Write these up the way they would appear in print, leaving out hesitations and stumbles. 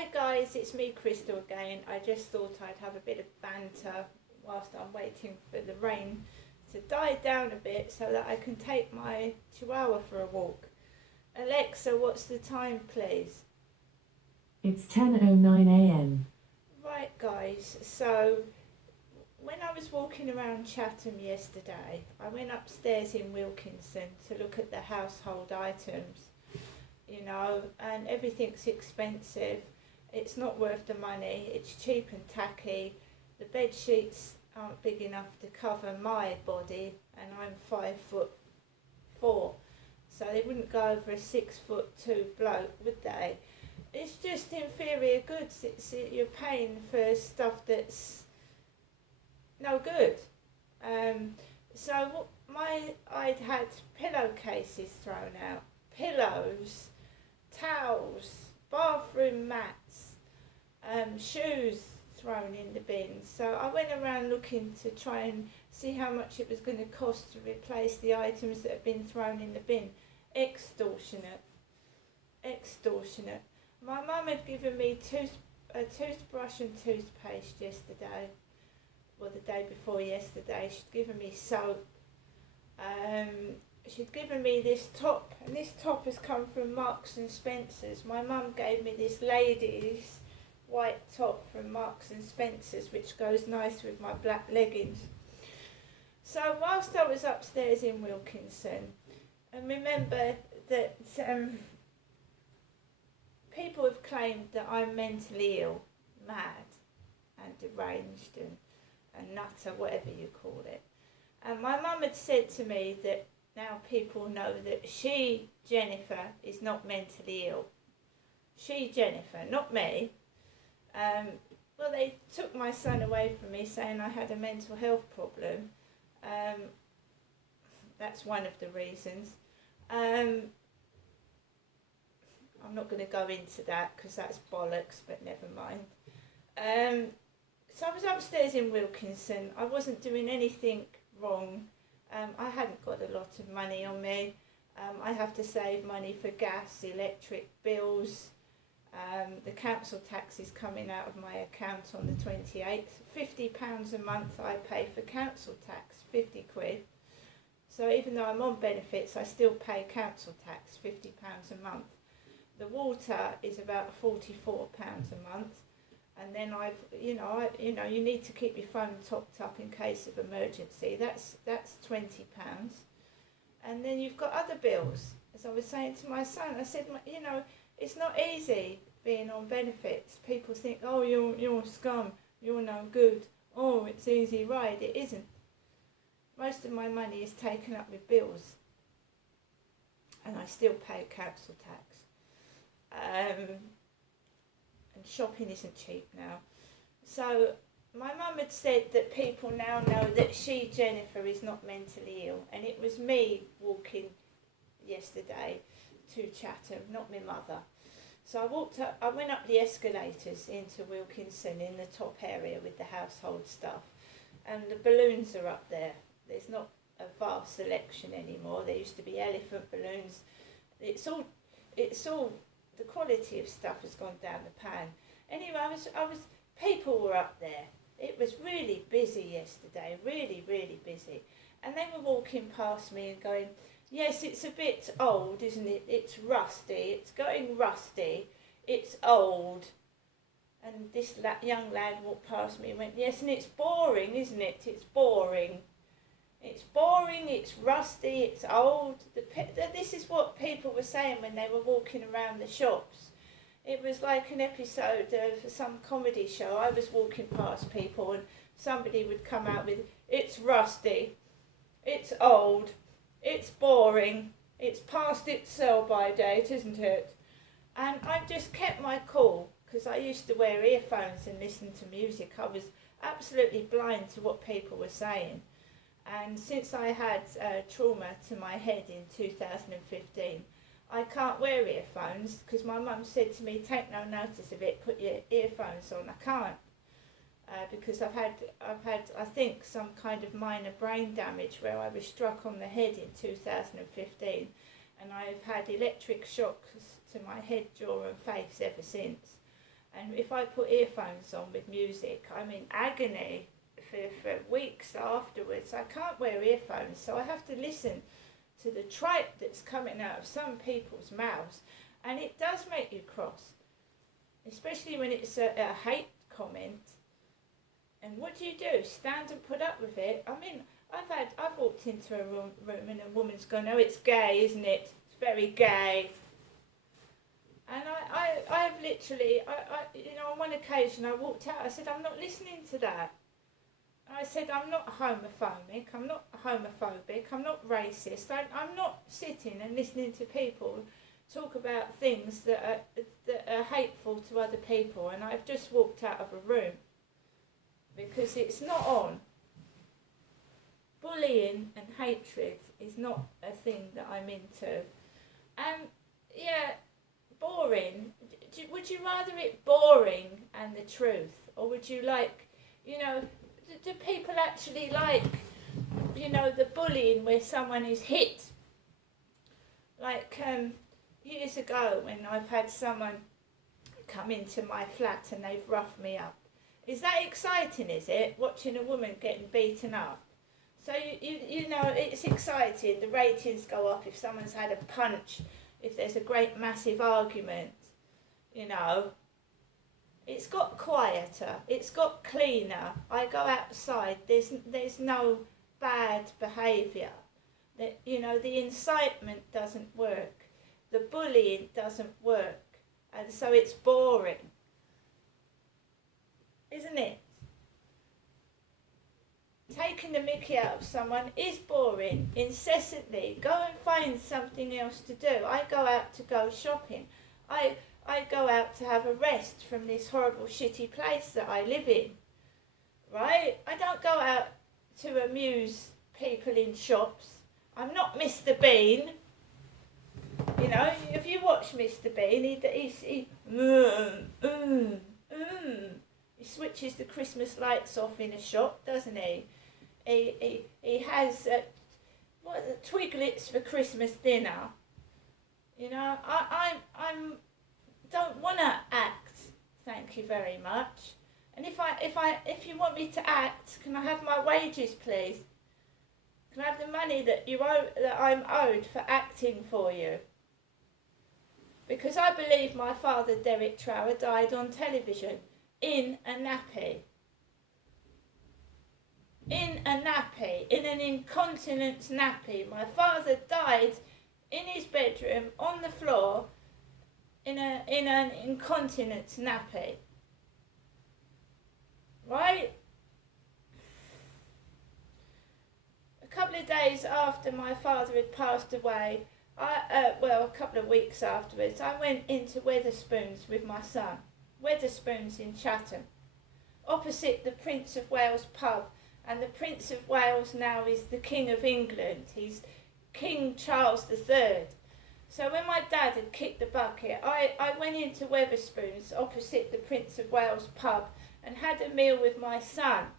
Hi guys, it's me Crystal again. I just thought I'd have a bit of banter whilst I'm waiting for the rain to die down a bit so that I can take my chihuahua for a walk. Alexa, what's the time please? It's 10:09 a.m. Right guys, so when I was walking around Chatham yesterday, I went upstairs in Wilkinson to look at the household items, and everything's expensive. It's not worth the money. It's cheap and tacky. The bed sheets aren't big enough to cover my body, and I'm 5'4", so they wouldn't go over a 6'2" bloke, would they? It's just inferior goods. You're paying for stuff that's no good. So I'd had pillowcases thrown out, pillows, towels, bathroom mats, shoes thrown in the bin. So I went around looking to try and see how much it was going to cost to replace the items that have been thrown in the bin. Extortionate. Extortionate. My mum had given me a toothbrush and toothpaste yesterday. Well, the day before yesterday. She'd given me soap. She'd given me this top, and this top has come from Marks and Spencer's. My mum gave me this ladies' white top from Marks and Spencer's, which goes nice with my black leggings. So whilst I was upstairs in Wilkinson, and remember that people have claimed that I'm mentally ill, mad, and deranged, and a nutter, whatever you call it. And my mum had said to me that now people know that she, Jennifer, is not mentally ill. She, Jennifer, not me. Well, they took my son away from me saying I had a mental health problem. That's one of the reasons. I'm not going to go into that because that's bollocks, but never mind. So I was upstairs in Wilkinson. I wasn't doing anything wrong. I hadn't got a lot of money on me. I have to save money for gas, electric bills. The council tax is coming out of my account on the 28th. £50 a month I pay for council tax, 50 quid. So even though I'm on benefits, I still pay council tax, £50 a month. The water is about £44 a month. And then you need to keep your phone topped up in case of emergency. That's £20. And then you've got other bills. As I was saying to my son, I said, it's not easy being on benefits. People think, oh, you're scum, you're no good. Oh, it's easy ride. It isn't. Most of my money is taken up with bills, and I still pay council tax. And shopping isn't cheap now. So my mum had said that people now know that she, Jennifer, is not mentally ill, and it was me walking yesterday to Chatham, not my mother. So I went up the escalators into Wilkinson in the top area with the household stuff, and the balloons are up there. There's not a vast selection anymore. There used to be elephant balloons. It's all the quality of stuff has gone down the pan. Anyway, people were up there. It was really busy yesterday, really, really busy. And they were walking past me and going, yes, it's a bit old, isn't it? It's rusty, it's going rusty, it's old. And this young lad walked past me and went, yes, and it's boring, isn't it? It's boring. It's boring, it's rusty, it's old. This is what people were saying when they were walking around the shops. It was like an episode of some comedy show. I was walking past people and somebody would come out with, it's rusty, it's old, it's boring, it's past its sell-by date, isn't it? And I just kept my cool because I used to wear earphones and listen to music. I was absolutely blind to what people were saying. And since I had trauma to my head in 2015, I can't wear earphones because my mum said to me, take no notice of it, put your earphones on. I can't because I've had I think some kind of minor brain damage where I was struck on the head in 2015, and I've had electric shocks to my head, jaw and face ever since. And if I put earphones on with music, I'm in agony for weeks afterwards. I can't wear earphones, so I have to listen to the tripe that's coming out of some people's mouths, and it does make you cross, especially when it's a hate comment. And what do? Stand and put up with it? I mean, I've walked into a room and a woman's gone, "Oh, it's gay, isn't it? It's very gay." And I've literally, on one occasion I walked out, I said, "I'm not listening to that." I said, "I'm not homophobic, I'm not racist, I'm not sitting and listening to people talk about things that are hateful to other people," and I've just walked out of a room because it's not on. Bullying and hatred is not a thing that I'm into. Boring. Would you rather it boring and the truth, or would you like, do people actually like, the bullying where someone is hit? Like years ago when I've had someone come into my flat and they've roughed me up. Is that exciting, is it? Watching a woman getting beaten up? So it's exciting. The ratings go up if someone's had a punch, if there's a great massive argument, It's got quieter, it's got cleaner. I go outside, there's no bad behaviour. The incitement doesn't work. The bullying doesn't work. And so it's boring. Isn't it? Taking the mickey out of someone is boring. Incessantly. Go and find something else to do. I go out to go shopping. I go out to have a rest from this horrible shitty place that I live in. Right? I don't go out to amuse people in shops. I'm not Mr. Bean. If you watch Mr. Bean, he switches the Christmas lights off in a shop, doesn't he? He has Twiglets for Christmas dinner. I'm don't want to act. Thank you very much. And if you want me to act, can I have my wages, please? Can I have the money that I'm owed for acting for you? Because I believe my father, Derek Trower, died on television in a nappy. In an incontinence nappy. My father died in his bedroom on the floor in an incontinence nappy. Right? A couple of days after my father had passed away, a couple of weeks afterwards, I went into Wetherspoons with my son. Wetherspoons in Chatham, opposite the Prince of Wales pub. And the Prince of Wales now is the King of England. He's King Charles III. So when my dad had kicked the bucket, I went into Wetherspoons opposite the Prince of Wales pub and had a meal with my son.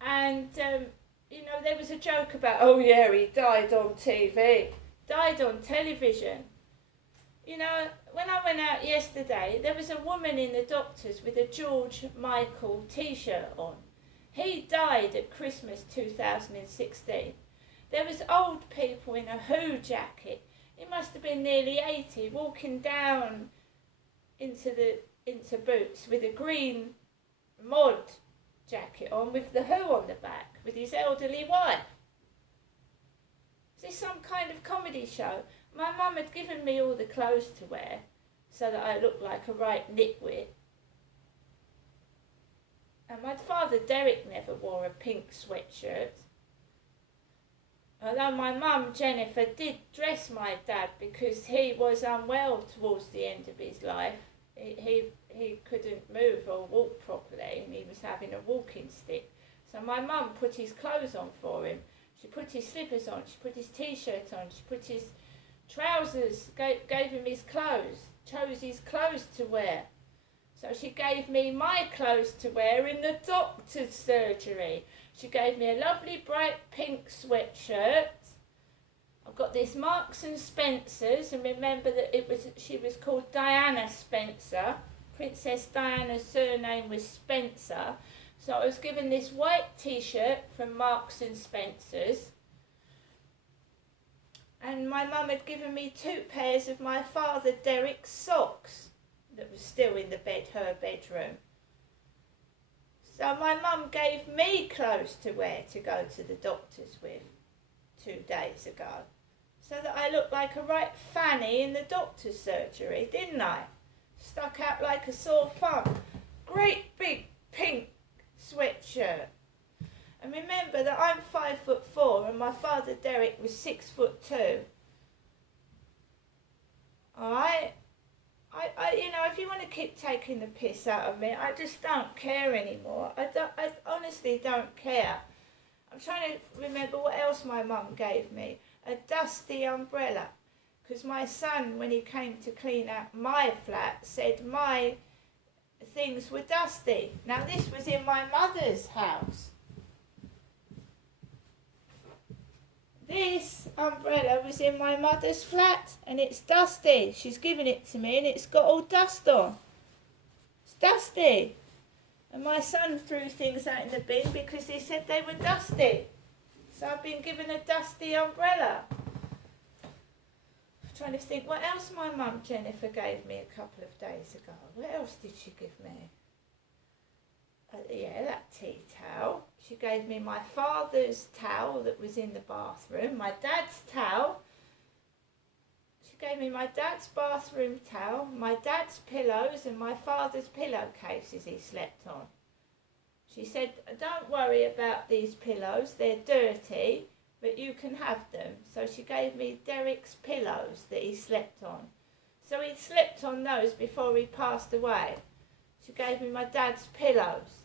And, there was a joke about, oh yeah, he died on TV. Died on television. When I went out yesterday, there was a woman in the doctors with a George Michael t-shirt on. He died at Christmas 2016. There was old people in a Who jacket. He must have been nearly 80, walking down into Boots with a green mod jacket on with the Who on the back with his elderly wife. Is this some kind of comedy show? My mum had given me all the clothes to wear so that I looked like a right nitwit. And my father, Derek, never wore a pink sweatshirt. Although my mum, Jennifer, did dress my dad because he was unwell towards the end of his life. He couldn't move or walk properly and he was having a walking stick. So my mum put his clothes on for him. She put his slippers on, she put his t-shirt on, she put his trousers, gave him his clothes, chose his clothes to wear. So she gave me my clothes to wear in the doctor's surgery. She gave me a lovely bright pink sweatshirt. I've got this Marks and Spencer's, and remember that she was called Diana Spencer Princess Diana's surname was Spencer. So I was given this white t-shirt from Marks and Spencer's. And my mum had given me 2 pairs of my father Derek's socks that was still in her bedroom. So my mum gave me clothes to wear to go to the doctor's with 2 days ago. So that I looked like a right fanny in the doctor's surgery, didn't I? Stuck out like a sore thumb. Great big pink sweatshirt. And remember that I'm 5'4" and my father Derek was 6'2". Alright? I if you want to keep taking the piss out of me, I just don't care anymore. I honestly don't care. I'm trying to remember what else my mum gave me. A dusty umbrella. Because my son, when he came to clean out my flat, said my things were dusty. Now this was in my mother's house. This umbrella was in my mother's flat and it's dusty. She's given it to me and it's got all dust on. It's dusty. And my son threw things out in the bin because he said they were dusty. So I've been given a dusty umbrella. I'm trying to think what else my mum Jennifer gave me a couple of days ago. What else did she give me? That tea towel. She gave me my father's towel that was in the bathroom, my dad's towel. She gave me my dad's bathroom towel, my dad's pillows and my father's pillowcases he slept on. She said, don't worry about these pillows, they're dirty, but you can have them. So she gave me Derek's pillows that he slept on. So he slept on those before he passed away. She gave me my dad's pillows.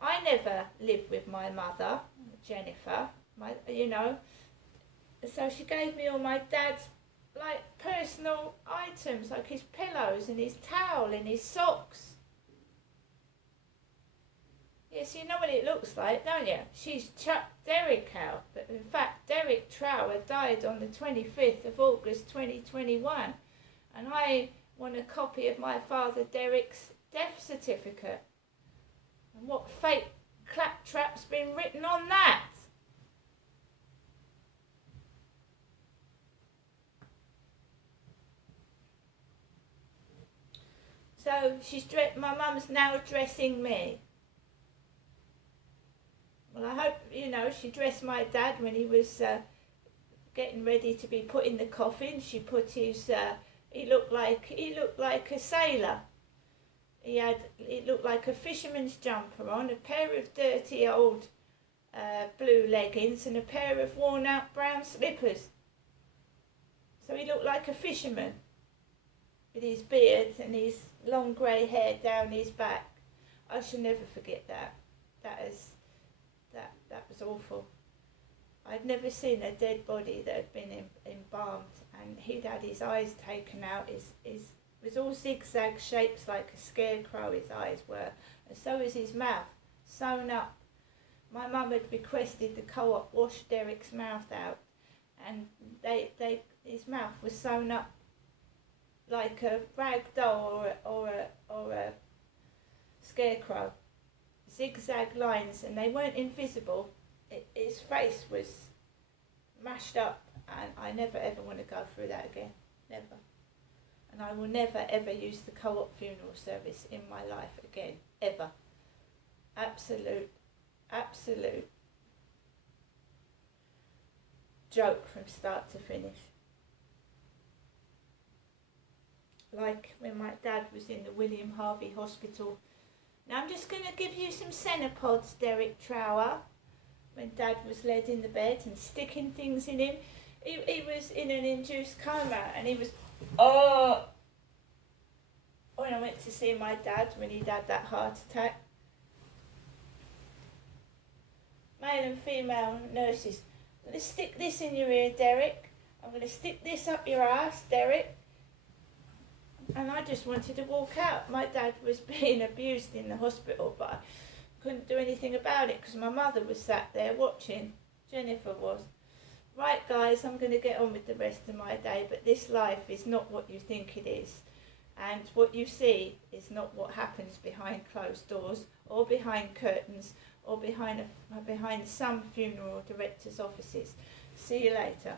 I never lived with my mother, Jennifer, so she gave me all my dad's personal items, like his pillows and his towel and his socks. Yes, you know what it looks like, don't you? She's chucked Derek out, but in fact Derek Trower died on the 25th of August 2021, and I want a copy of my father Derek's death certificate. And what fake claptrap's been written on that? So my mum's now dressing me. Well, I hope, she dressed my dad when he was getting ready to be put in the coffin. She put his, he looked like a sailor. It looked like a fisherman's jumper on, a pair of dirty old blue leggings and a pair of worn out brown slippers. So he looked like a fisherman with his beard and his long grey hair down his back. I shall never forget that. That was awful. I'd never seen a dead body that had been embalmed, and he'd had his eyes taken out. It was all zigzag shapes like a scarecrow, his eyes were, and so was his mouth, sewn up. My mum had requested the co-op wash Derek's mouth out, and his mouth was sewn up like a rag doll or a scarecrow. Zigzag lines, and they weren't invisible. His face was mashed up, and I never ever want to go through that again. Never. And I will never ever use the co-op funeral service in my life again. Ever. Absolute joke from start to finish. Like when my dad was in the William Harvey Hospital. Now I'm just going to give you some Cenepods, Derek Trower. When Dad was led in the bed and sticking things in him. He was in an induced coma, and he was, when I went to see my dad when he'd had that heart attack. Male and female nurses. I'm going to stick this in your ear, Derek. I'm going to stick this up your ass, Derek. And I just wanted to walk out. My dad was being abused in the hospital, but I couldn't do anything about it because my mother was sat there watching. Jennifer was. right guys, I'm going to get on with the rest of my day, but this life is not what you think it is. And what you see is not what happens behind closed doors or behind curtains or behind some funeral director's offices. See you later.